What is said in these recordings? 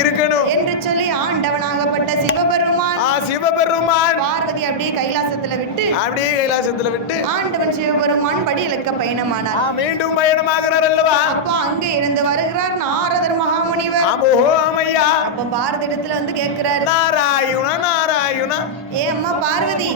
இருக்கணும் என்று சொல்லி ஆண்டவனாகப்பட்ட சிவபெருமான் பார்வதி அப்படியே கைலாசத்துல விட்டு ஆண்டவன் சிவபெருமான் படி இலக்க பயணமானார். மீண்டும் பயணமாகிறார் அல்லவா? அப்போ அங்கே இருந்து வருகிறார் நாரதர் மகாமுனிவர். அப்ப பாரதி இடத்துல வந்து கேட்கிறார், நாராயணா ஏ அம்மா பார்வதி,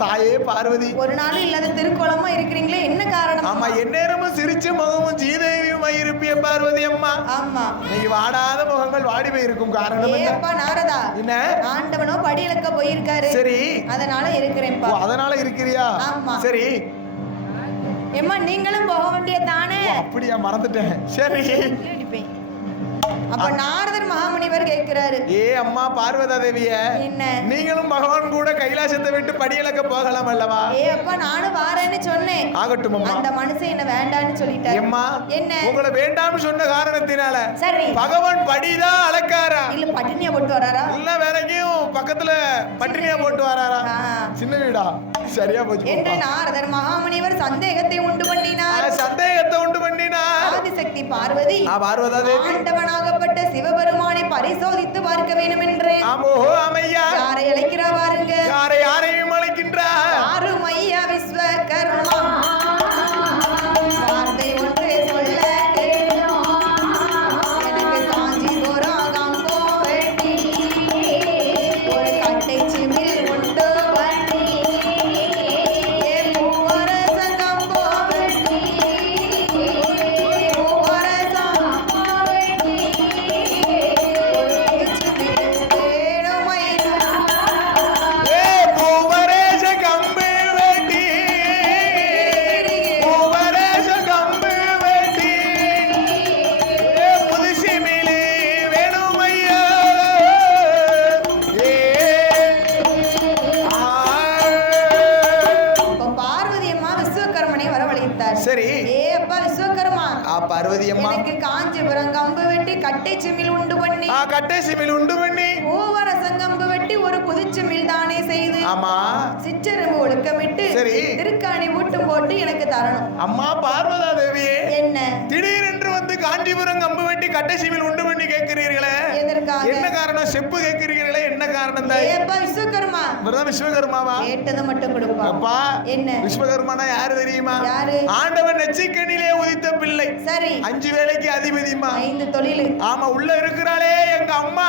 தாயே பார்வதி, ஒரு நாள் இல்லாத திருக்கோலமா இருக்கிறீங்களே, என்ன காரணம்? ஆமா, எந்நேரமும் சிரிச்ச முகமும் சீதேவியுமா இருப்பிய பார்வதி அம்மா. ஆமா, நீங்க வாடாத முகங்கள் வாடி போயிருக்கும் காரணம் என்ன? அப்பா நாரதா, என்ன? ஆண்டவனோ படி இலக்க போயிருக்காரு. சரி, அதனால இருக்கிறேன்ப்பா. அதனால இருக்கிறியா? ஆமா. சரி ஏம்மா நீங்களும் போக வேண்டியதானே? அப்படியா, மறந்துட்டேன். சரி. அப்ப நாரதர் மகாமுனிவர் கேட்கிறாரு, ஏ அம்மா பார்வதா தேவிய, என்ன நீங்களும் பகவான் கூட கைலாசத்தை விட்டு படியிலக்க போகலாம் அல்லவா? ஏ அப்பா நானும் வாரேன்னு சொன்னேன். ஆகட்டும் அம்மா. அந்த மனுஷன் என்ன வேண்டான்னு சொல்லிட்டாரு. அம்மா, என்ன உங்களை வேண்டாம்னு சொன்ன காரணத்தினால சரி பகவான் படிதான் அளக்காரா? இல்ல பட்டினியா போட்டு வராரா? இல்ல வேற எங்கேயும் பக்கத்துல பட்டினியா போட்டு வராரா? சின்ன வீடா? சரியா போச்சு என்று நாரதர் மகாமுனிவர் சந்தேகத்தை உண்டு பண்ணினார். ஆதிசக்தி பார்வதி பார்வதா தேவி ஆண்டவனாகப்பட்ட சிவபெருமானை பரிசோதித்து பார்க்க வேண்டும் என்று யாரை அழைக்கிறா பாருங்க. யாரையும் அழைக்கின்றார்? யாரும் ஐயா விஸ்வகர்மா. வார்த்தை ஒன்று சொல்ல எனக்கு காஞ்சிபுரம் கம்போ வெட்டி ஒரு கட்டை சிமிழ் உண்டு வண்டி பார்வதி அம்மா, எனக்கு காஞ்சிபுரம் கம்பு வெட்டி கட்டை சிமிழ் உண்டு பண்ணி பூவரசம் கம்பு வெட்டி ஒரு புதுச்சிமிழ் தானே செய்து சிற்றெரும்பு ஒழுக்கமிட்டு திருக்காணி ஊட்டும் போட்டு எனக்கு தரணும். அம்மா பார்வதா தேவியே, என்ன திடீரென்று வந்து காஞ்சிபுரம் கம்பு வெட்டி கட்டை சிமிழ் உண்டு பண்ணி கேட்கிறீர்களே, எதற்காக? என்ன காரணம்? செப்பு கேட்கிறீர்களே, என்ன காரணம்? விஸ்வகர்மா. விஸ்வகர்மாவா? கேட்டதை மட்டும் கொடுப்பா. அப்பா, என்ன விஸ்வகர்மானா யாரு தெரியுமா? யாரு? ஆண்டவன் நெற்றிக்கண்ணிலே உதித்த பிள்ளை. சரி, 5 வேளைக்கு அதிபதிமா. 5 தொழில். ஆமா, உள்ள இருக்கிறாளே எங்க அம்மா,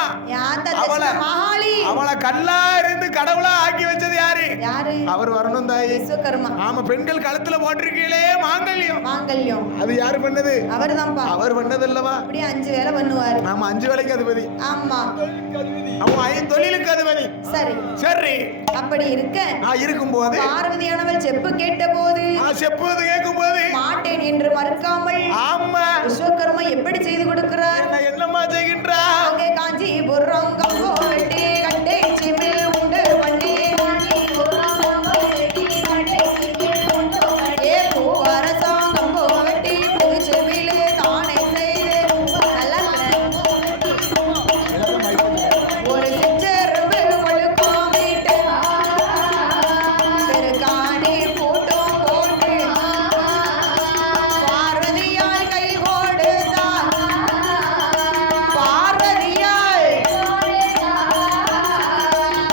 அவளை கல்லா இருந்து கடவுளா ஆக்கி வச்சது யாரு? அவர் வரணும் தாய். விஸ்வகர்மா. ஆமா, பெண்கள் கழுத்துல போட்டிருக்கீங்களே மாங்கல்யம், அது யாரு பண்ணது? அவர்தான்ப்பா. அவர் பண்ணது அல்லவா? அப்படியே 5 வேளை பண்ணுவாரு. ஆமா, 5 வேளைக்கு அதிபதி. ஆமா, அவன் 5 தொழிலுக்கு அதிபதி. சரி சரி. அப்படி இருக்க இருக்கும்போது பார்வதியானவள் செப்பு கேட்ட போது, செப்பு கேட்கும் போது மாட்டேன் என்று மறுக்காமல் விஸ்வகர்மா எப்படி செய்து கொடுக்கிறார்? என்னம்மா செய்கின்றார்? அங்கே காஞ்சிபுரம் கம்பு வெட்டி கட்டை சிமிழ் உண்டு பண்ணி பூவரசம் கம்பு வெட்டி புது சிமிழ் தானே செய்து ஒரு சிற்றெரும்பு ஒழுக்கமிட்டு திருக்காணி பூட்டும் போட்டு பார்வதியால் கை கொடுத்தார். பார்வதியால்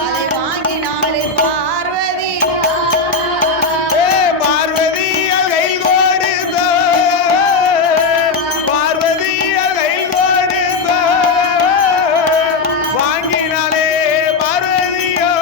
அதை வாங்கினாள் பார்வதி. பார்வதியால் கை கொடுத்தார், பார்வதியால் கை கொடுத்தார், வாங்கினாலே பார்வதியோ.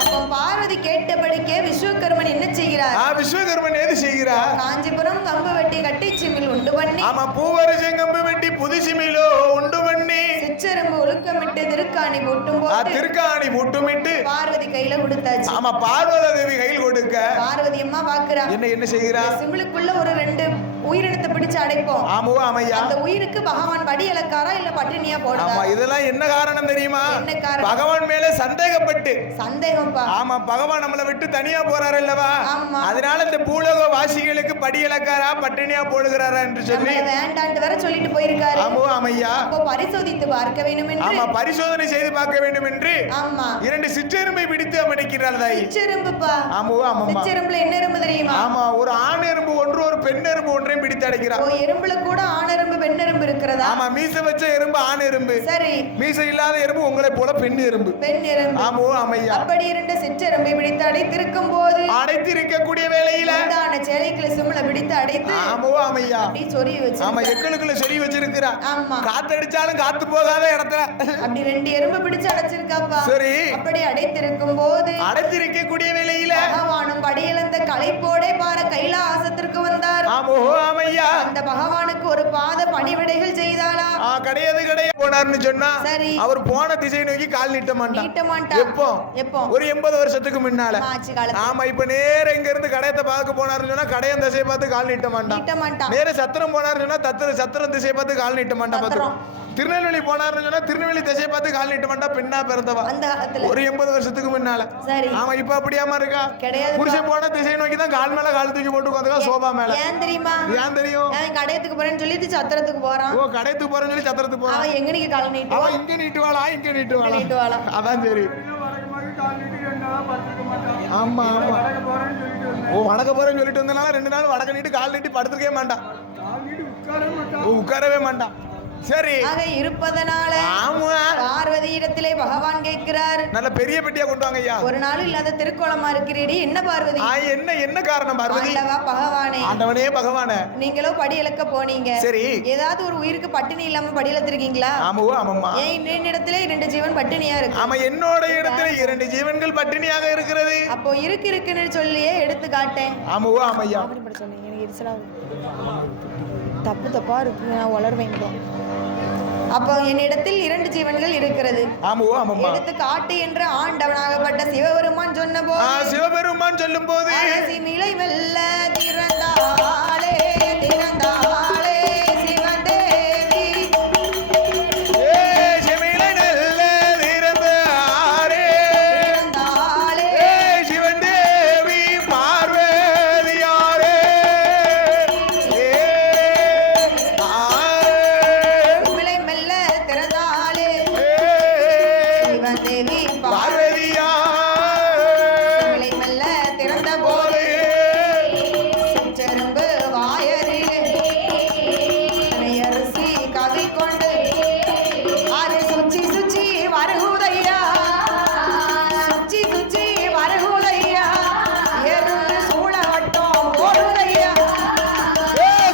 அப்ப பார்வதி கேட்டபடிக்கே விஸ்வகர்மன் என்ன செய்கிறார்? விஸ்வகர்மன் ஏது செய்கிறார்? காஞ்சிபுரம் கம்பு வெட்டி கட்டை சிமிழ் உண்டு பண்ணி, ஆமா, பூவரசம் கம்பு வெட்டி புது சிமிழோ உண்டு பண்ணி சிற்றெரும்பு ஒழுக்கமிட்டு திருக்காணி மூட்டும் போது திருக்காணி மூட்டுமிட்டு பார்வதி கையில கொடுத்தாச்சு. ஆமா, பார்வதா தேவி கையில் கொடுக்க பார்வதி அம்மா பாக்குறா. என்ன செய்கிறா? சிமிழுக்குள்ள ஒரு 2 உயிரினத்தை பிடிச்சு அடைப்போம். ஆமா ஆமையா. அந்த உயிருக்கு பகவான் படி இழக்காரா இல்ல பட்டினியா போடுறாரா? ஆமா, இதெல்லாம் என்ன காரணம் தெரியுமா? என்ன காரணம்? பகவான் மேல சந்தேகப்பட்டு. சந்தேகம்பா. ஆமா, பகவான் நம்மளை விட்டு தனியா போறாரு அல்லவா? ஆமா. அதனால இந்த பூலோக வாசிகளுக்கு படி இழக்காரா பட்டினியா போடுகிறாரா என்று சொல்லி வேண்டாண்டு வர சொல்லிட்டு போயிருக்காரு. ஆமா ஆமையா. அப்போ பரிசோதித்து பார்க்க வேண்டும் என்று. ஆமா, பரிசோதனை செய்து பார்க்க வேண்டும் என்று. ஆமா. 2 சிற்றெரும்பை பிடித்து அமடிக்கிறாள் தாய். சிற்றெரும்புப்பா. ஆமா ஆமா. சிற்றெரும்புல என்ன எறும்பு தெரியுமா? ஆமா, ஒரு ஆண் எறும்பு ஒன்று ஒரு பெண் எறும்பு ஒன்றையும் பிடித்து அடைக்கிறார். ஓ, எறும்புல கூட ஆண் எறும்பு பெண் எறும்பு இருக்கிறதா? ஆமா, மீசை வச்ச எறும்பு ஆண் எறும்பு. சரி. மீசை இல்லாத எறும்பு உங்களை போல பெண் எறும்பு. பெண் எறும்பு. ஆமா ஆமையா. அப்படி 2 சிற்றெரும்பை பிடித்து அடைத்திருக்கும் போது அடைத்திருக்கக்கூடிய வேளையில உண்டான சேலைக்குள்ள சிம்ல பிடித்து அடைத்து ஆமா ஆமையா அப்படி சொறி வச்சு. ஆமா, எக்களுக்குள்ள சொறி வச்சிருக்கிறா. ஆமா. காத்தடிச்சாலும் காத்து போகாத இடத்துல அப்படி 2 எறும்பு பிடிச்சு அடைச்சிருக்காப்பா. சரி. அப்படி அடைத்திருக்கும் போது அடைத்திருக்கக்கூடிய வேளையில பகவானும் படியிழந்த களைப்போடே பார கைலாசத்திற்கு வந்தார். ஆமோ ஆமையா. அந்த பகவானுக்கு ஒரு பாத பணிவிடைகள் செய்தாளா? கிடையாது போனார்னு சொன்னா சரி. அவர் போன திசை நோக்கி கால் நீட்ட மாட்டார். எப்போ? ஒரு 80 வருஷத்துக்கு முன்னால. ஆமா, இப்ப நேர இங்க இருந்து கடையத்தை பார்க்க போனாருன்னு சொன்னா கடையன் திசையை பார்த்து கால் நீட்ட மாட்டான். நேர சத்திரம் போனாருன்னு சொன்னா சத்திரம் திசையை பார்த்து கால் நீட்ட மாட்டான். திருநெல்வேலி போனாருன்னு சொன்னா திருநெல்வேலி திசையை பார்த்து கால் நீட்ட மாட்டா. பெண்ணா பிறந்தவா ஒரு 80 வருஷத்துக்கு முன்னால. ஆமா, இப்ப அப்படியாம இருக்கா? புருஷன் போன திசை நோக்கி தான் கால் மேல கால் தூக்கி போட்டு உட்காந்துக்கா சோபா மேல. ஏன் தெரியுமா? ஏன் தெரியும்? கடையத்துக்கு போறேன்னு சொல்லிட்டு சத்திரத்துக்கு போறான். ஓ, கடையத்துக்கு போறேன்னு சொல்லி சத்திரத்துக்கு போறான். அவன் எங்க நீங்க கால் நீட்டுவா? அவன் இங்க நீட்டுவாளா இங்க நீட்டுவாளா? அதான் சரி. ஆமா ஆமா. ஓ, வடக்க போறேன்னு சொல்லிட்டு வந்தனால 2 நாள் வடக்க நீட்டு கால் நீட்டி படுத்துக்கவே மாட்டான். உட்காரவே மாட்டான். சரி. ஆக இருப்பதனால பார்வதி இடத்திலே பகவான் கேட்கிறார், நல்ல பெரிய பெட்டியா கொண்டு வாங்க ஐயா. ஒரு நாள் இல்லாத திருக்கோலமா இருக்கிறீடி, என்ன பார்வதி? என்ன காரணம் பார்வதி? பகவானே. ஆண்டவனே பகவானே, நீங்களோ படி இழக்க போனீங்க. சரி. ஏதாவது ஒரு உயிருக்கு பட்டினி இல்லாம படி இழத்திருக்கீங்களா? ஆமாம்மா. ஏன் இடத்துல 2 ஜீவன் பட்டினியா இருக்கு? ஆமா, என்னோட இடத்துல 2 ஜீவன்கள் பட்டினியாக இருக்கிறது. அப்போ இருக்குன்னு சொல்லியே எடுத்து காட்டேன். ஆமையா. தப்பு தப்பா இருக்கு, நான் வளர்வேன். அப்போ என்னிடத்தில் 2 ஜீவன்கள் இருக்கிறது. எடுத்து காட்டு என்று ஆண்டவனாகப்பட்ட சிவபெருமான் சொன்ன போது, சிவபெருமான் சொல்லும் போது மிலை மெல்ல திறந்தாளே சிவன் தேவி. சிவன் தேவி பார்வதியாரே. மிலை மெல்ல திறந்தாளே சிவன் தேவி பார்வதியா. மிலை மெல்ல திறந்த போது சிற்றெரும்பு வாயரிலே அரிசி கவி கொண்டு அது சுச்சி சுச்சி வருகுதையா, சுச்சி சுச்சி வருகுதையா, எறும்பு சூழ வட்டம் போடுதையா.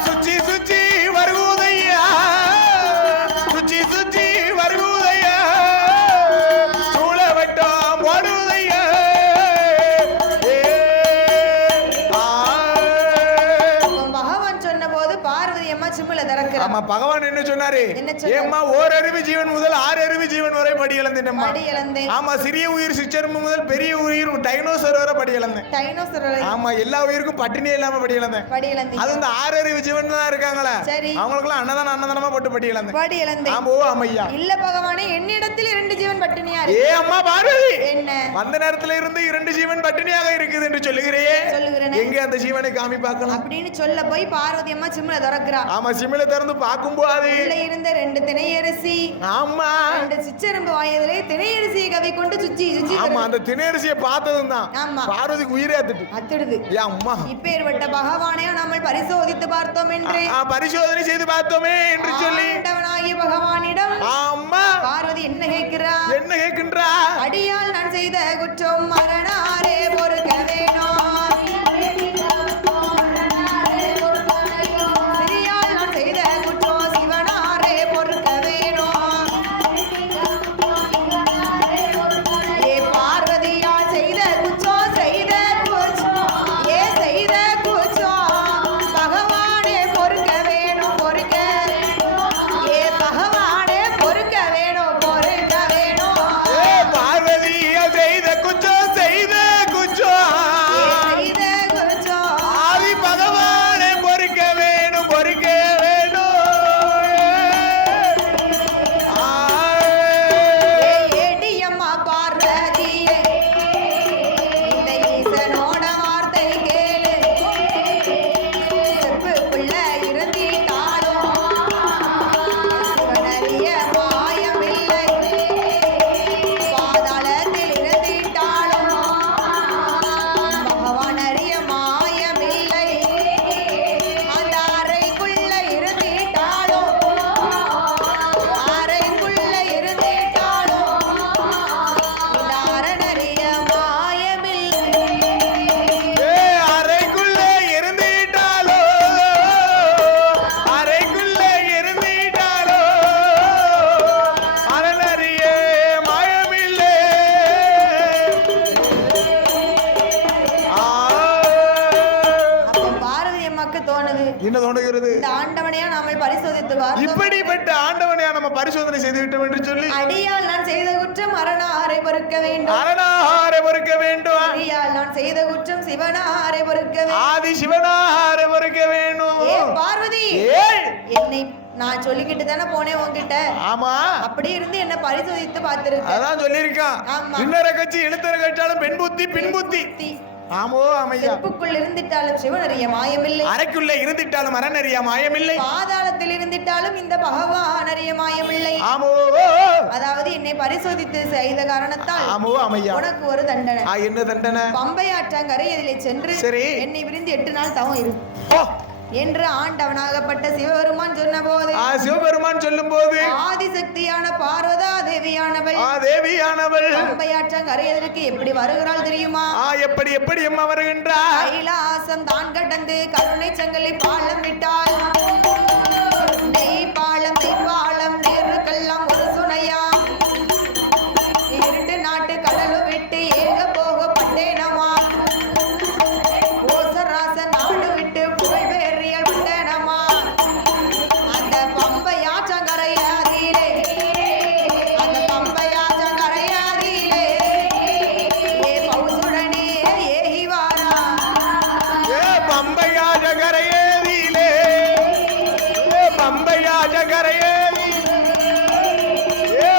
சுச்சி சுச்சி வருகுதையா, சுச்சி சுச்சி வருகுதையா, சூழ வட்டம் போடுதையா. பகவான் சொன்ன போது பார்வதி அம்மா சிம்முல திறக்கிறார். ஆமா, பகவான் என்ன சொன்னாரு? என்ன சொன்னாரு? ஏம்மா, 1 அறிவு ஜீவன் முதல் 6 அறிவு ஜீவன் வரை படி இழந்தேன்மா. படி இழந்தேன். ஆமா, சிறிய உயிர் சிற்றெரும்பு முதல் பெரிய உயிர் டைனோசர் வரை படி இழந்தேன். டைனோசர். ஆமா, எல்லா உயிருக்கும் பட்டினி இல்லாம படி இழந்தேன். படி இழந்தேன். அது இந்த 6 அறிவு ஜீவன் தான் இருக்காங்களே, சரி, அவங்களுக்குலாம் அன்னதானமா போட்டு படி இழந்தேன். படி இழந்தேன். ஆமையா. இல்ல பகவானே, என்னிடத்தில் 2 ஜீவன் பட்டினியா இருக்கு. ஏ அம்மா பார்வதி, என்ன அந்த நேரத்துல இருந்து 2 ஜீவன் பட்டினியாக இருக்குது என்று சொல்லுகிறேன். எங்க அந்த ஜீவனை காமி பார்க்கலாம் அப்படின்னு சொல்ல போய் பார்வதி அம்மா சிம்ல திறக்கிறா. ஆமா, சிம்ல திறந்து பார்க்கும்போது உள்ள இருந்த 2 திணையரிசி, ஆமா 2 சிற்றெரும்பு வாயதிலே திணையரிசியை கவி கொண்டு சுச்சி சுச்சி. ஆமா, அந்த திணையரிசியை பார்த்ததும் தான் ஆமா பார்வதிக்கு உயிரே அத்துடுது. ஏ அம்மா, இப்பேற்பட்ட பகவானே நாம பரிசோதித்து பார்த்தோம் என்று, பரிசோதனை செய்து பார்த்தோமே என்று சொல்லி ஆண்டவனாகிய பகவானிடம் ஆமா பார்வதி என்ன கேட்கின்றா? அடியால் நான் செய்த குற்றம் மரணாரே பொறுக்க வேணும், சிறியால் நான் செய்த குற்றம் சிவனாரே பொறுக்க வேணும். ஏ பார்வதியால் செய்த குற்றம் செய்த குற்றம் பகவானே பொறுக்க வேணும், பொறுக்க. ஏ பகவானே பொறுக்க வேணும், பொறுக்க வேணும். பார்வதியா செய்த குற்றம் செய்த தோணுது? என்ன தோணுகிறது? இந்த ஆண்டவனையா நாமல் பரிசோதித்து பார்த்தோம். இப்படிப்பட்ட ஆண்டவனையா நம்ம பரிசோதனை செய்து விட்டோம் என்று சொல்லி அடியால் நான் செய்த குற்றம் அரணாரை பொறுக்க வேண்டும். அரணாரை பொறுக்க வேண்டும். அடியால் நான் செய்த குற்றம் சிவனாரை பொறுக்க வேண்டும். ஆதி சிவனாரை பொறுக்க வேண்டும். ஏ பார்வதி, என்னை நான் சொல்லிக்கிட்டு தானே போனேன் உன்கிட்ட. ஆமா, அப்படி இருந்து என்ன பரிசோதித்து பார்த்திருக்க. அதான் சொல்லியிருக்கான். இன்னொரு கட்சி எழுத்தர கட்சாலும் பெண் புத்தி பின் புத்தி. ஆமோ அமையா. செப்புக்குள் இருந்திட்டாலும் சிவனறிய மாயமில்லை. அறைக்குள்ள இருந்திட்டாலும் அரணறிய மாயமில்லை. பாதாளத்தில் இருந்திட்டாலும் இந்த பகவான் அறிய மாயமில்லை. ஆமோ. அதாவது என்னை பரிசோதித்து செய்த காரணத்தால் ஆமோ அமையா உனக்கு ஒரு தண்டனை. என்ன தண்டனை? பம்பை ஆற்றங்கரை இதிலே சென்று என்னை விருந்து 8 நாள் தவம் இரு என்று ஆண்டவனாகப்பட்ட சிவபெருமான் சொன்ன போது, சிவபெருமான் சொல்லும் போது ஆதிசக்தியான பார்வதா தேவியானவள் பம்பையாற்றங்கரை எதற்கு எப்படி வருகிறாள் தெரியுமா? எப்படி அம்மா வருகின்றார்? கைலாசம் தான் கடந்து கருணை சங்கலி பாலம் விட்டாள். நெய் பாலம் நேருக்கெல்லாம் ஒரு சுனையா. 2 நாட்டு கடலும் விட்டு ஏக போக பட்டேனமா. ஓசராச நாடு விட்டு புகழ்வேறியல் பட்டேனமா. அந்த பம்பையாற்றங்கரையாதிலே ஏ பௌசுடனே ஏகிவாரா.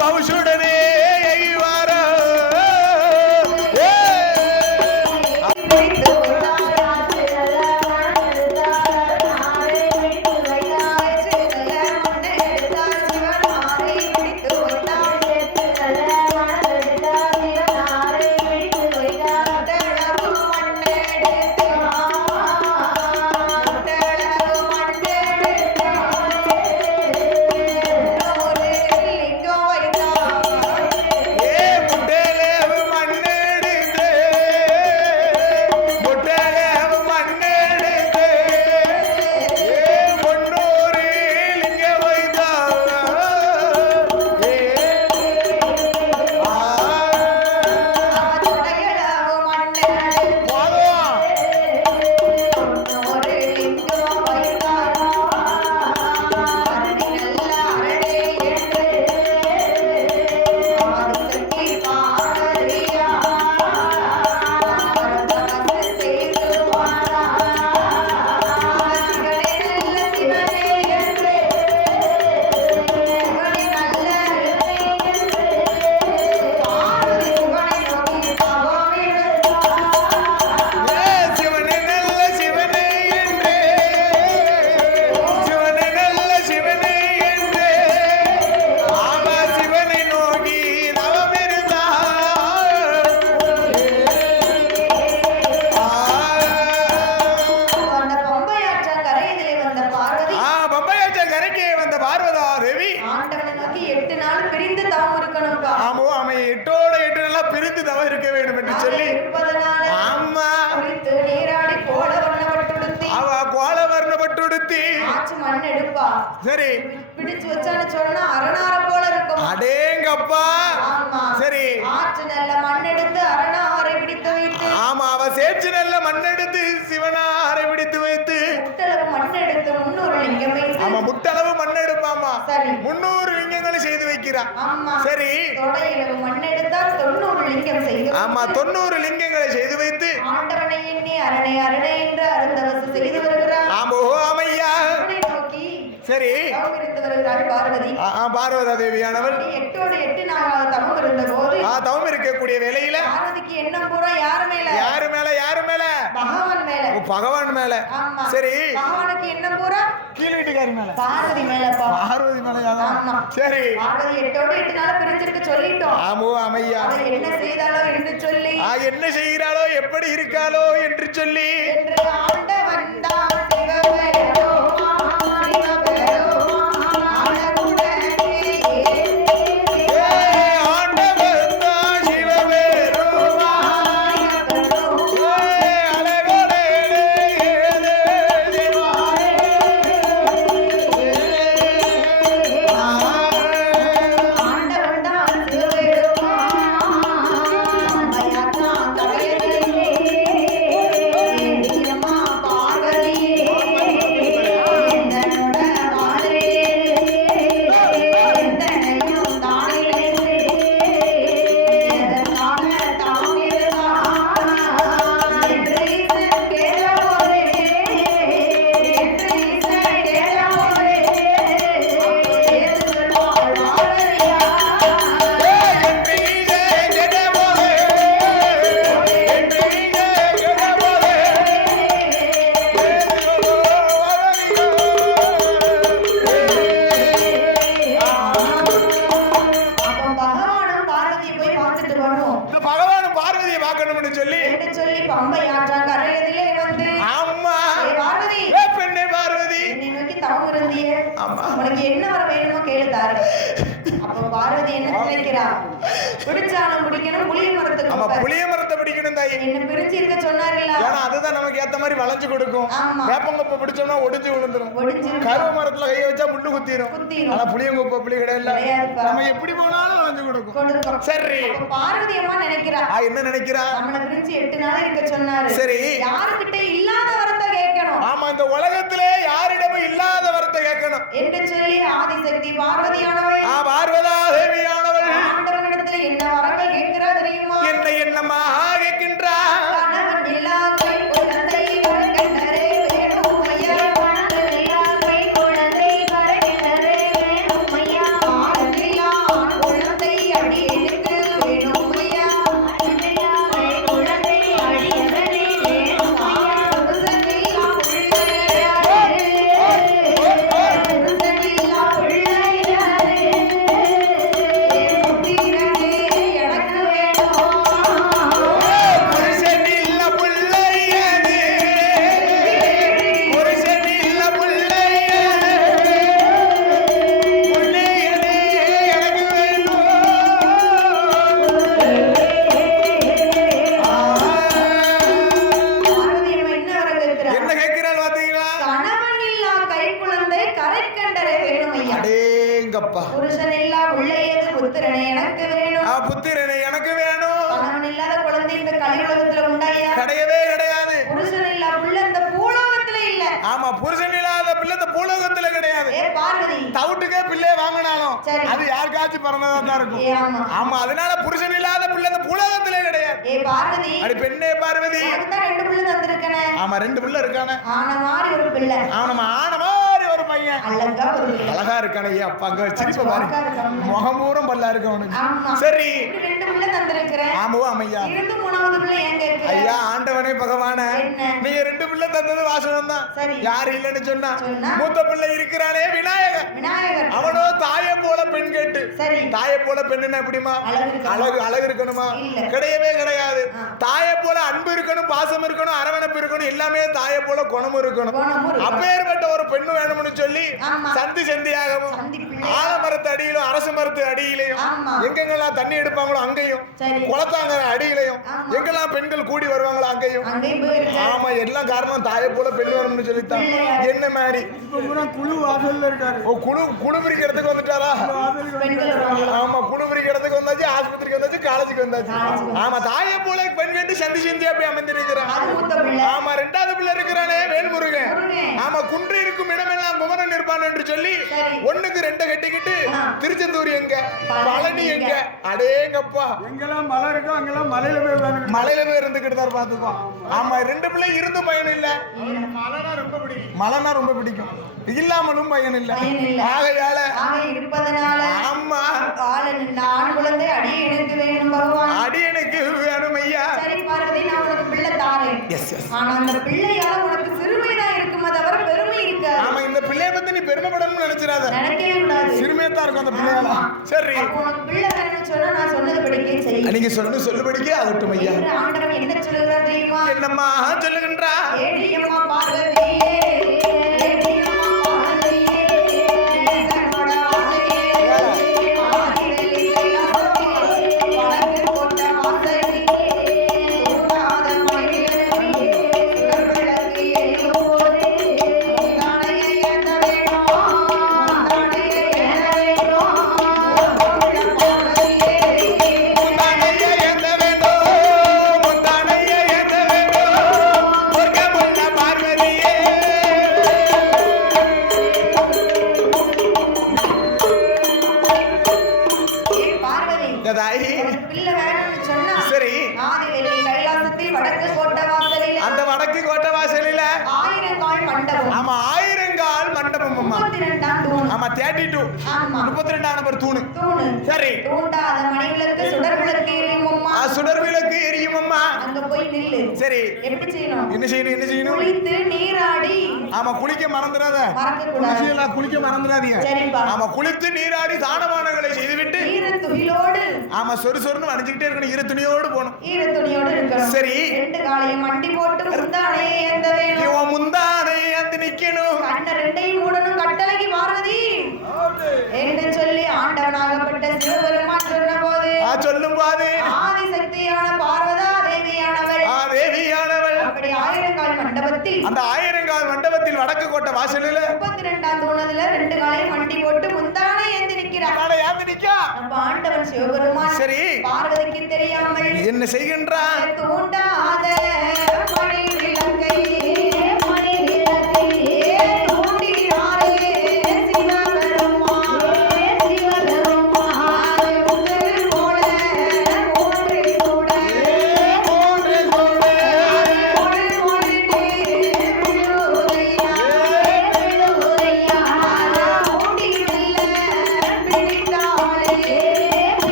பௌசுடனே சரி பிடிச்சு வச்சான்னு சொன்னா அரணார போல இருக்கும். அடேங்கப்பா. சரி ஆற்று நல்ல மண் எடுத்து அரணாரை பிடித்து வைத்து. ஆமா, அவ சேற்று நல்ல மண் எடுத்து சிவனாரை பிடித்து வைத்து முட்டளவு மண் எடுத்து 300 லிங்கம் வைத்து. ஆமா, முட்டளவு மண் எடுப்பாமா. சரி 300 லிங்கங்களை செய்து வைக்கிறா. ஆமா. சரி தொடையில மண் எடுத்தால் 90 லிங்கம் செய்து. ஆமா, 90 லிங்கங்களை செய்து வைத்து ஆண்டவனை எண்ணி அரணை அரணை என்று அருந்தவசு செய்து வருகிறார். ஆமோ ஆமையா. சரி பார்வதி பார்வதா தேவியானவள் 8 நாள் தவம் இருந்த போது தவம் இருக்கக்கூடிய வேளையில பார்வதிக்கு எண்ணம் பூரா யாரு மேல? பகவான் மேல. பகவான் மேல. சரி பகவானுக்கு எண்ணம் பூரா கீழ் வீட்டுக்காரி மேல, பார்வதி மேல. பார்வதி மேல. சரி பார்வதி 8 நாள் பிரிஞ்சிருக்க சொல்லிட்டோம். ஆமோ அமையா. என்ன செய்தாலோ என்று சொல்லி, என்ன செய்கிறாளோ எப்படி இருக்காளோ என்று சொல்லி ஆண்டவன் தான் சிவபெருமான். தவம் இருந்திய உனக்கு என்ன வர வேணுமோ கேளுதாரு. அப்ப பார்வதி என்ன நினைக்கிறா, பிடிச்சாலும் பிடிக்கணும், புளிய மரத்தை பிடிக்கணும் தாயி. என்ன பிரிச்சு இருக்க சொன்னாருல்ல, அதுதான் நமக்கு ஏத்த மாதிரி வளைஞ்சு கொடுக்கும். வேப்பங்கொப்பை பிடிச்சோம்னா ஒடிஞ்சு விழுந்துரும், கருவ மரத்துல கைய வச்சா முள்ளு குத்திரும். ஆனா புளியங்கொப்பை புளி கிடையாது, நம்ம எப்படி போனாலும் வளைஞ்சு கொடுக்கும். சரி, பார்வதி அம்மா நினைக்கிறா, என்ன நினைக்கிறா, நம்மள பிரிச்சு 8 நாள் இருக்க சொன்னாரு. சரி, யாருக்கிட்ட இல்லாத வரத்தை கேட்கணும். ஆமா, இந்த உலகத்திலே யாரிடமும் இல்லாத வரத்தை கேட்கணும் என்று சொல்லி ஆதிசக்தி பார்வதியானவள், பார்வதா தேவியானவள் ஆண்டவனிடத்தில் என்ன வரங்கள் கேட்கிறா தெரியுமா? என்னமா கேட்கின்றா? கணவன் இல்லா கை குழந்தை வரக்கண்டரே வேணும் ஐயா, கணவன் இல்லா கை குழந்தை வரக்கண்டரே வேணும் ஐயா, ஆண்ணில்லா ஆண் குழந்தை அடியனுக்கு வேணும் ஐயா, ஆண்ணில்லா கை குழந்தை அடியனே வேணும் ஐயா, புருஷனில்லா பிள்ளையாரே, புருஷனில்லா பிள்ளையாரே, புத்திரனே எனக்கு வேணும். புருஷனில்லா பிள்ளையது புத்திரனே எனக்கு வேணும். புத்திரனே எனக்கு வேணும். கணவன் இல்லாத குழந்தை இந்த கலியுலகத்துல உண்டாயா? கிடையவே கிடையாது. புருஷனில்லா பிள்ளை இந்த பூலோகத்துல இல்ல. ஆமா, புருஷன் இல்லாத பிள்ளை இந்த பூலோகத்துல கிடையாது. பார்வதி தவுட்டுக்கே பிள்ளை வாங்கினாலும் அது யாருக்காச்சும் பிறந்ததா தான் இருக்கும். ஆமா, அதனால புருஷன் இல்லாத பிள்ளை இந்த பூலோகத்துல கிடையாது. பார்வதி, அடி பெண்ணே பார்வதி, தான் 2 பிள்ளை தந்திருக்கனே. ஆமா, 2 பிள்ளை இருக்கானே. ஆன மாதிரி ஒரு பிள்ளை, ஆன மாதிரி ஒரு பையன், அழகா இருக்கானே. அப்பா அங்க சிரிப்ப பாரு, முகமூரம் பல்லா இருக்கு அவனுக்கு. சரி, 2 பிள்ளை தந்திருக்கிறேன். ஆமா ஐயா, இருந்து 3வது பிள்ளை எங்க இருக்கு? ஐயா ஆண்டவனே பகவானே, நீங்க 2 பிள்ளை தந்தது வாசனம் தான். யாரு இல்லன்னு சொன்னா, மூத்த பிள்ளை இருக்கிறானே விநாயகர். அவனோ தாயை போல பெண் கேட்டு, தாயை போல பெண்ணுன்னா எப்படிமா? அழகு இருக்கணுமா? கிடையவே கிடையாது. தாயை போல அன்பு இருக்கணும், பாசம் இருக்கணும், அரவணைப்பு இருக்கணும், எல்லாமே தாயை போல குணமும் இருக்கணும். அப்பேற்பட்ட ஒரு பெண்ணு வேணும்னு சொல்லி சந்தி சந்தியாகவும் ஆலமரத்து அடியிலும் அரசு மரத்து அடியிலையும் எங்கெங்கெல்லாம் தண்ணி எடுப்பாங்களோ அங்கேயும், குளத்தாங்க அடியிலையும் எங்கெல்லாம் பெண்கள் கூடி வருவாங்களோ அங்கேயும். ஆமா, எல்லாம் காரணம் தாயை போல பெண் வேணும்னு சொல்லித்தான். என்ன மாதிரி குழு வாசல்ல இருக்காரு. குழு பிரிக்கிறதுக்கு வந்துட்டாரா? ஆமா, குழு பிரிக்கிறதுக்கு வந்தாச்சு, ஆஸ்பத்திரிக்கு வந்தாச்சு, காலேஜுக்கு வந்தாச்சு. ஆமா, தாயை போல பெண் கேட்டு சந்தி சந்தியா போய் அமைந்திருக்கிறான். ஆமா, 2வது பிள்ளை இருக்கிறானே வேல்முருகன். ஆமா, குன்று இருக்கும் இடமெல்லாம் குமரன் இருப்பான் என்று சொல்லி 1க்கு 2 கட்டிக்கிட்டு திருச்செந்தூர் எங்க, பழனி எங்க, அடேங்கப்பா, எங்கெல்லாம் மலை இருக்கோ அங்கெல்லாம் மலையில போய் இருந்துகிட்டு தான் பாத்துக்கோ. ஆமா, 2 பிள்ளை இருந்து பயன் இல்ல, மலைனா ரொம்ப பிடிக்கும், இல்லாமலும் பயன் இல்ல. ஆகையால இருப்பதனால ஆமா, ஆண் குழந்தை அடியனுக்கு வேணும் பகவான், அடியனுக்கு வேணும் ஐயா. சரி பார்வதி, நான் உனக்கு பிள்ளை தாரேன். ஆனா அந்த பிள்ளையால உனக்கு சிறுமைதான் இருக்குமா தவிர பெருமை இருக்காது. ஆமா, இந்த பிள்ளைய பத்தி நீ பெருமைப்படணும்னு நினைச்சிராத, நினைக்கவே கூடாது. சிறுமையா தான் இருக்கும் அந்த பிள்ளையால. சரி, உனக்கு பிள்ளை வேணும்னு சொன்னா நான் சொன்னது படிக்க செய். நீங்க சொல்லுபடிக்கே ஆகட்டும் ஐயா. ஆண்டவன் என்ன சொல்லுகிறார் தெரியுமா? என்னம்மா சொல்லுகின்றா? ஏடியம்மா பார்வதியே, அந்த வடக்கு கோட்டை வாசலில 1000 கால் மண்டபம். ஆமா, 1000 கால் மண்டபம். அம்மா 32 தூண். ஆமா, 32. ஆமா, 32 நம்பர் தூண். சரி, தூண்டாத மணி விளக்கு சுடர் விளக்கு எரியும் அம்மா. சுடர் விளக்கு எரியும் அம்மா. அங்க போய் நில்லு. சரி, எப்படி செய்யணும்? என்ன செய்யணும்? குளித்து நீராடி. ஆமா, குளிக்க மறந்துடாத. மறக்க கூடாது. குளிக்க மறந்துடாதீங்க. சரிப்பா. ஆமா, குளித்து நீராடி தானமானங்களை செய்துவிட்டு ஈர துணியோடு. ஆமா, சொறுசொறுன்னு வடிஞ்சிட்டே இருக்கணும். ஈர துணியோடு போணும். ஈர துணியோடு இருக்கணும். சரி, 2 காலையும் மண்டி போட்டு முந்தானை ஏந்த வேணும். முந்தானை ஏந்தி நிக்கணும். கண்ண 2ஐயும் மூடணும். என்று சொல்லி ஆண்டவனாகப்பட்ட சிவபெருமான் சொன்னபோது சொல்லும் போது ஆதிசக்தியான பார்வதா தேவியானவள் அப்படி ஆயிரங்கால் மண்டபத்தில் அந்த ஆயிரங்கால் மண்டபத்தில் வடக்கு கோட்டை வாசலில் 32ஆம் தூணத்துல 2 காலையும் மண்டி போட்டு முந்தானை ஏந்தி நிற்கிறார். அப்ப ஆண்டவன் சிவபெருமான் சரி பார்வதிக்கு தெரியாமல் என்ன செய்கின்றான்? தூண்டாத மணி விளக்கை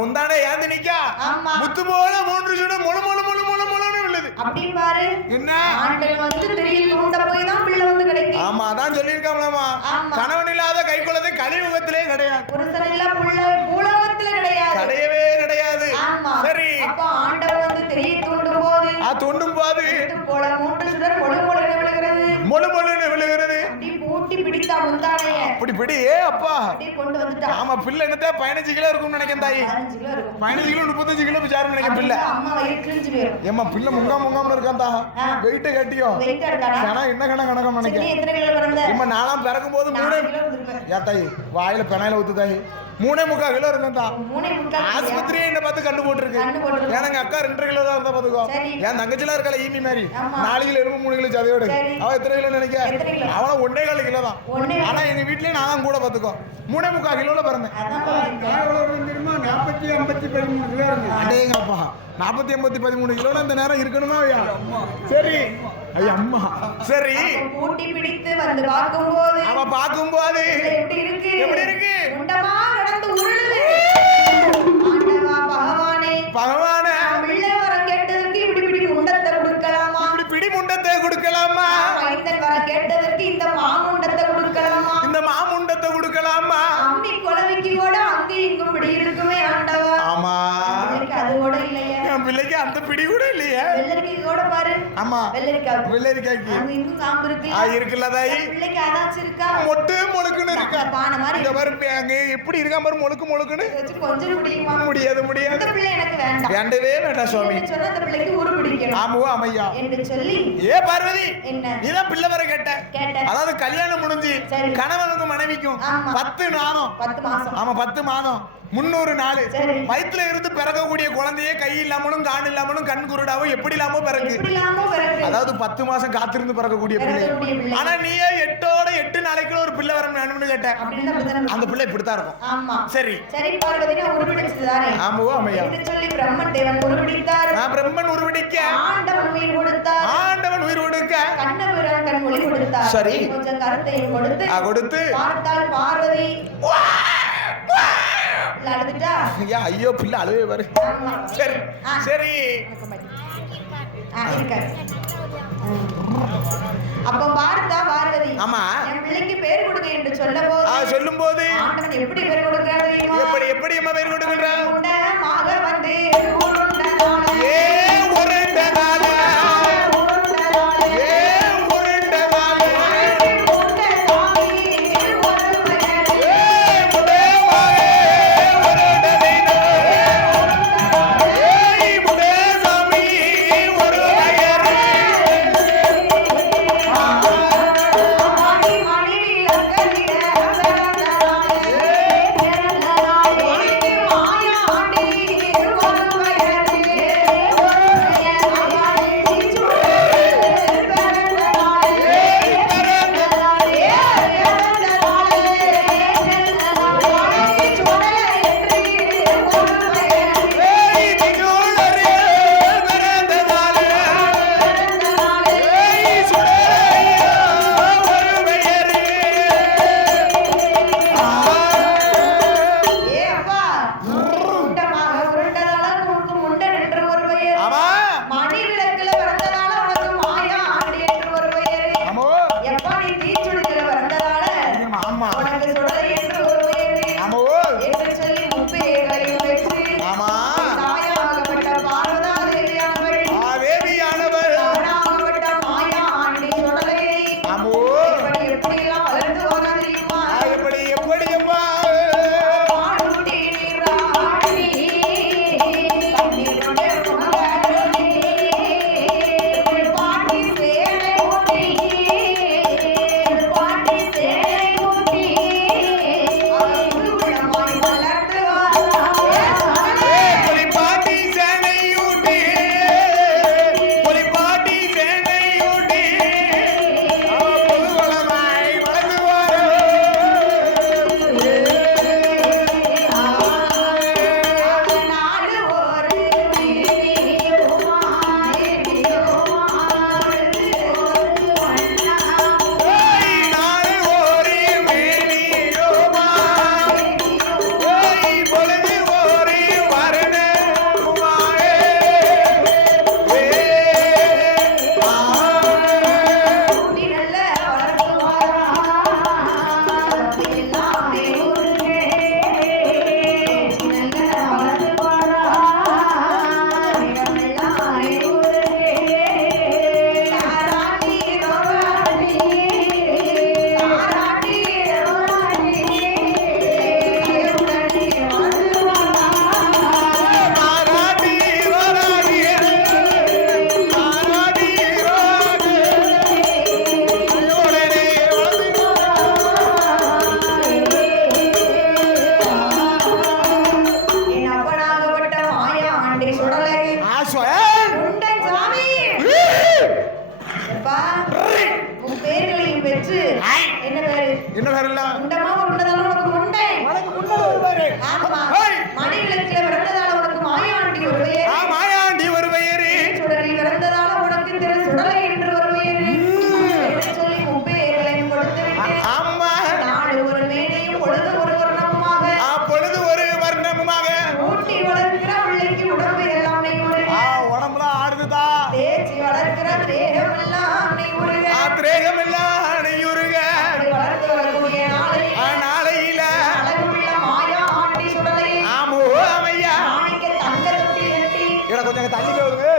முந்தானே ஏந்து நிக்கா முத்து போல 3 சுட மொள மொள மொள மொள மொளன்னு விழுது. அப்படி பாரு என்ன ஆண்டவன் வந்து திடீர் தூண்ட போய் தான் பிள்ளை வந்து கிடைக்கும். ஆமா அதான் சொல்லிருக்காமலமா கணவன் இல்லாத கைக்குழந்தை கலியுகத்திலே கிடையாது. புருஷன் இல்ல புள்ள பூலோகத்திலே கிடையாது. கிடையவே கிடையாது. சரி அப்ப ஆண்டவன் வந்து திடீர் தூண்டும் போது போல 3 சுடர் மொள மொளன்னு விழுகிறது. மொள மொளன்னு விழுகிறது. அப்படி பூட்டி பிடித்தா முந்தானைய. அப்படி பிடி அப்பா. அப்படி கொண்டு வந்துட்டா. ஆமா பிள்ளை என்னதா 15 கிலோ இருக்கும்னு நினைக்கிறேன் தாயி. 15 கிலோ இருக்கும். 15 கிலோ 35 கிலோ விசாரம் நினைக்கிறேன் பிள்ளை. அம்மா வயிறு கிழிஞ்சு போயிடும். ஏம்மா பிள்ளை முங்காமல இருக்கான்டா. வெயிட் கட்டியோ. வெயிட் இருக்கானா? கண என்ன கணக்கு நினைக்கிறேன். நீ எத்தனை கிலோ பிறந்த? அம்மா நாலாம் பிறக்கும் போது 3 கிலோ இருந்திருப்பேன். யா தாயி வாயில பெனாயில ஊத்து தாயி. 3.25 கிலோ இருந்தா. 3.25 ஆஸ்பத்திரி என்ன பார்த்து கண்டு போட்டுருக்கு. எனக்கு அக்கா 2 கிலோ தான் இருந்தா பாத்துக்கோ. என் தங்கச்சிலாம் இருக்கல ஈமி மாதிரி 4 கிலோ எலும்பு 3 கிலோ சதையோடு. அவ எத்தனை கிலோ நினைக்க? அவள 1.25 கிலோ தான். ஆனா எங்க வீட்லயே நான் கூட பாத்துக்கோ 3.25 கிலோல பிறந்தேன். எவ்வளவு தெரியுமா? 40 50 13 கிலோ இருக்கு. அடேங்கப்பா 40 50 13 கிலோல அந்த நேரம் இருக்கணுமா ஐயா? சரி ஐயா அம்மா சரி பூட்டி பிடித்து வந்து பாக்கும்போது அவ பாக்கும்போது எப்படி இருக்கு முண்டமா கடந்து உருளுது. ஆண்டவா பகவானே பிள்ளை வரம் கேட்டதற்கு இப்படி பிடி முண்டத்தை கொடுக்கலாமா? இப்படி பிடி முண்டத்தை கொடுக்கலாமா? மைந்தன் வரம் கேட்டதற்கு இந்த மாமுண்டத்தை கொடுக்கலாமா? இந்த மாமுண்டத்தை கொடுக்கலாமா? அம்மி குலவிக்கு கூட அங்கே இங்கும் பிடி இருக்குமே ஆண்டவா. ஆமா அது கூட இல்லையா? என் பிள்ளைக்கு அந்த பிடி கூட இல்லையா? வெள்ளரிக்காய் கூட பாரு. ஆமா வெள்ளரிக்காய்க்கு அங்க இன்னும் காம்பு இருக்கு. இருக்குல்ல தாயி? பிள்ளைக்கு அதாச்சும் இருக்கா? மொட்டு முழுக்குன்னு இருக்கா. பானை மாதிரி இந்த பாரு அங்க எப்படி இருக்கா பாரு முழுக்குன்னு. கொஞ்சம் முடியுமா? முடியாது. இந்த பிள்ளை எனக்கு வேண்டாம். வேண்டவே வேண்டாம் சுவாமி. சொன்னா அந்த பிள்ளைக்கு உரு பிடிக்கணும். ஆமாவோ அம்மையா என்று சொல்லி பார்வதி என்ன நீதான் பிள்ளை வர கேட்ட. அதாவது கல்யாணம் முடிஞ்சு கணவனுக்கும் மனைவிக்கும் 10 மாதம். ஆமா 10 மாதம் 300 நாள் வயிற்றுல இருந்து பிறக்கக்கூடிய குழந்தையே கை இல்லாமலும் கான் இல்லாமலும் கண் குருடாவும் எப்படி இல்லாமோ பிறகு. அதாவது 10 மாசம் காத்திருந்து பிறக்கக்கூடிய பிள்ளை. ஆனா நீயே 8 நாளைக்குள்ள ஒரு பிள்ளை வர வேணும்னு கேட்ட. அந்த பிள்ளை இப்படித்தான் இருக்கும். சரி ஆமாவோ அம்மையா சொல்லி பிரம்மன் தேவன் உருவடித்தார். பிரம்மன் உருவடிக்க ஆண்டவன் உயிர் கொடுத்தார். ஆண்டவன் உயிர் கொடுக்க கண்ணபிரான் கண் ஒளி கொடுத்தார். சரி கொஞ்சம் கருத்தையும் கொடுத்து பார்த்தால் பார்வதி அழுதுட்டா. ஐயோ பிள்ளை அழுவே பாரு. சரி சரி அப்ப பார்த்தா பார்வதி ஆமா என் பிள்ளைக்கு பேர் கொடுங்க என்று சொல்லும் போது ஆண்டவன் எப்படி பேர் கொடுக்கிறார் தெரியுமா? எப்படி அம்மா பேர் கொடுக்கிறார்? உண்டமாக வந்து மாயா பெற்று என்ன பேரு என்ன பேர் எல்லாம் உண்டமா உண்டதால உனக்கு உண்டை ஆமா மணிவிளக்கில பிறந்ததால உனக்கு மாயாண்டி ஒரு பெயர் மாயாண்டி ஒரு பெயர் சுடரில் பிறந்ததால உனக்கு திரு சுடலை என்று ஒரு பெயர் சொல்லி முப்பெயர்களை கொடுத்து விட்டு ஆமா நாடு ஒரு மேனையும் பொழுது ஒரு வர்ணமுமாக பொழுது ஒரு வர்ணமுமாக ஊட்டி வளர்க்கிற உள்ளைக்கு உடம்பு எல்லாம் நெய்யுறு உடம்புலாம் ஆடுதுதா தேச்சி வளர்க்கிற தேகம் எல்லாம் நெய்யுறுக திரேகம் எல்லாம் நெய்யுறுக வளர்த்து வரக்கூடிய நாளையில அழகுள்ள மாயா ஆண்டி சுடலை ஆமோ அம்மையா ஆணைக்கு தங்க தொட்டி கட்டி கொஞ்சம் தள்ளி போகுது